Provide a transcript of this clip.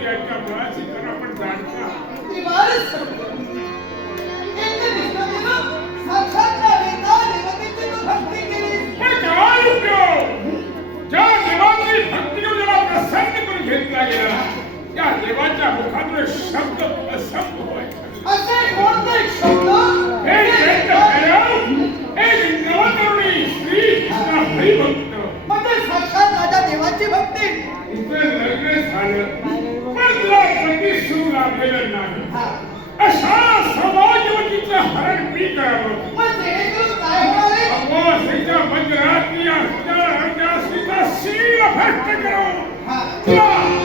परंतु याच्या मुळाची तर आपण जाणता. पण काय उपयोग? ज्या देवाची भक्ती करून ज्याला प्रसन्न करून घेतला गेला त्या देवाच्या मुखातून शब्द असंभ व्हायचा. हे जयंत भैरव, हे नवतरुणी श्री कृष्ण हरिभक्त देवाची भक्ती इथे लग्न झालं पण तुला प्रतिसूर लाभलेलं नाही. अशा समाजवतीचं हरण मी करावं. अमावास्येच्या मध्यरात्री असत्या सीता शील भ्रष्ट करावं.